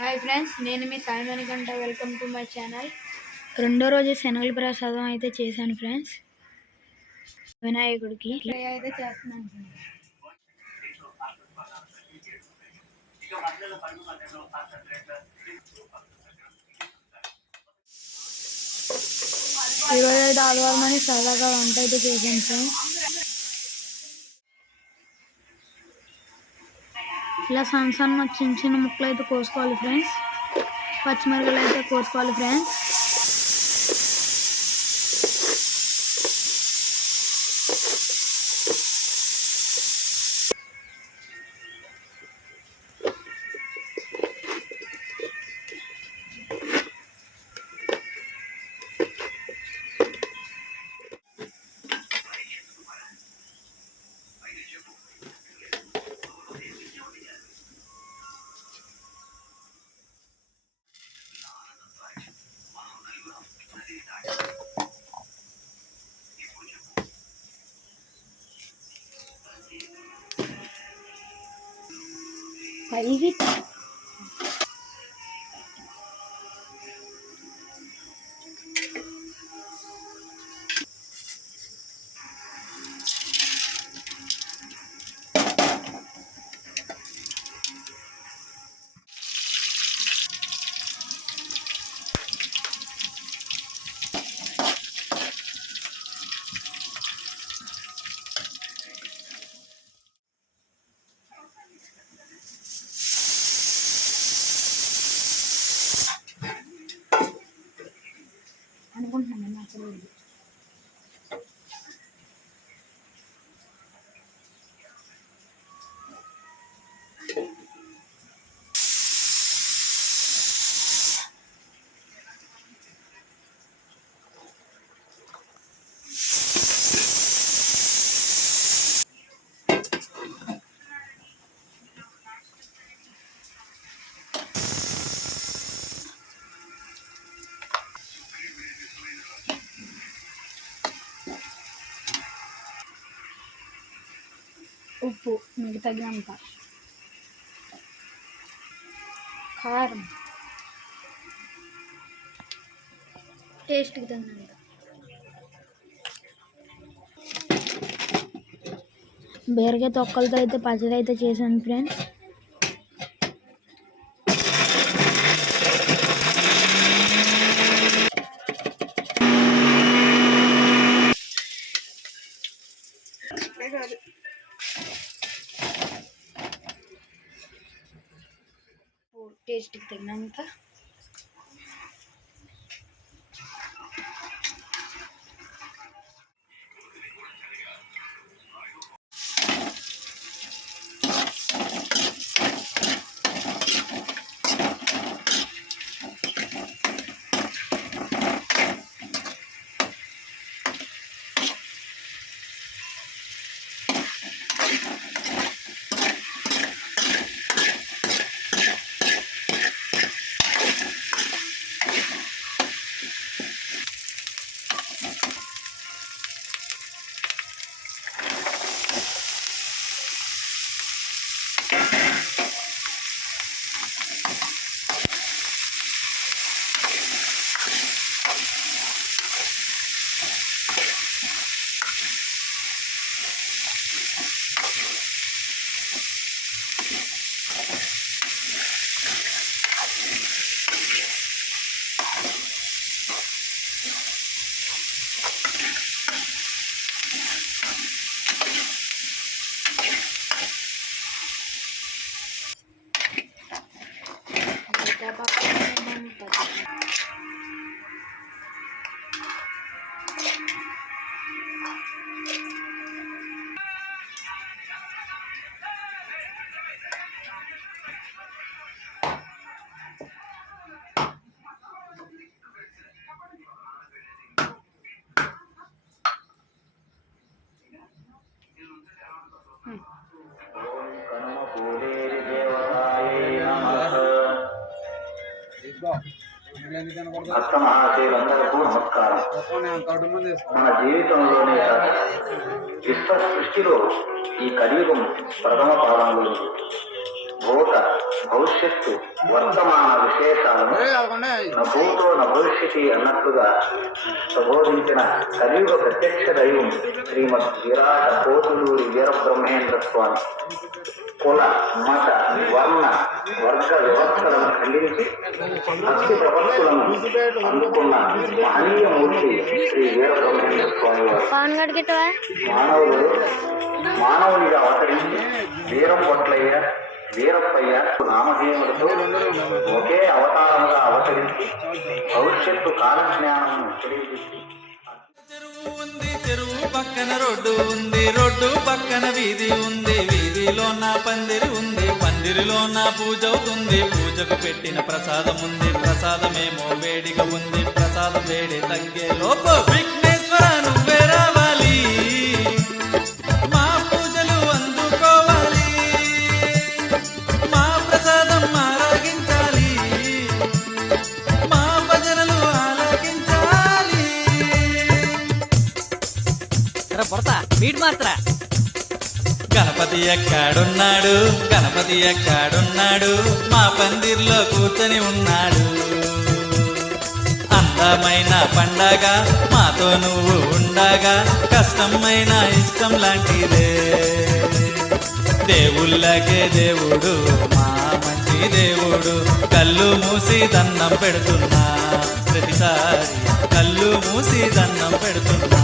Hi friends, నేను మీ Sai Manikanta. Welcome to my channel. రెండో రోజు శనగల ప్రసాదం అయితే చేశాను ఫ్రెండ్స్. వినాయకుడికి అయితే చేస్తున్నాను. ఈరోజు అయితే ఆదివారం అని సరదాగా వంట అయితే చేశాను ఫ్రెండ్స్. ఇలా సన్న చిన్న చిన్న ముక్కలు అయితే కోసుకోవాలి ఫ్రెండ్స్. పచ్చిమిరపకాయలు అయితే కోసుకోవాలి ఫ్రెండ్స్. పైకి అనుకుంటున్నాను అసలు ఉప్పు మీకు తగినంత, కారం టేస్ట్కి తగినంత, బీరకాయ తొక్కలతో అయితే పచ్చడి అయితే చేశాను ఫ్రెండ్స్. టేస్ట్కి తగినంత, భక్తమహాశయులందరికీ నమస్కారం. మన జీవితంలోనే విశ్వ సృష్టిలో ఈ కలియుగం ప్రథమ పాదంలో భూత భవిష్యత్తు వర్తమాన విశేషాలను నభూతో నభవిష్యతి అన్నట్లుగా ప్రబోధించిన కలియుగ ప్రత్యక్ష దైవం శ్రీమద్ విరాట పోతులూరి వీరబ్రహ్మేంద్ర స్వామి కుల మత వర్ణ వర్గ వ్యవస్థలను ఖండించి భక్తి ప్రపత్తులను అందుకున్న మహనీయ మూర్తి శ్రీ వీరబ్రహ్మేంద్ర స్వామి వారు మానవునిగా అవతరించి వీరం పొట్లయ్య వీరప్పయ్య నామధేయులతో ఒకే అవతారముగా అవతరించి భవిష్యత్తు కాలజ్ఞానం తెలియజేసి చెరువు పక్కన రోడ్డు ఉంది, రోడ్డు పక్కన వీధి ఉంది, వీధిలో నా పందిరి ఉంది, పందిరిలో నా పూజ అవుతుంది, పూజకు పెట్టిన ప్రసాదం ఉంది, ప్రసాదమేమో వేడిగా ఉంది, ప్రసాదం వేడి తగ్గే లోపు విఘ్నేశ్వర నువ్వే రావాలి, మా పూజలు అందుకోవాలి, మా ప్రసాదం ఆరాగించాలి, మా భజనలు ఆలకించాలి. గణపతి ఎక్కడున్నాడు, గణపతి ఎక్కడున్నాడు, మా పందిర్లో కూర్చొని ఉన్నాడు. అందమైన పండగ మాతో నువ్వు ఉండగా, కష్టమైన ఇష్టం లాంటిదే. దేవుళ్ళకే దేవుడు మా మంచి దేవుడు, కళ్ళు మూసి దండం పెడుతున్నా, ప్రతిసారి కళ్ళు మూసి దండం పెడుతున్నా.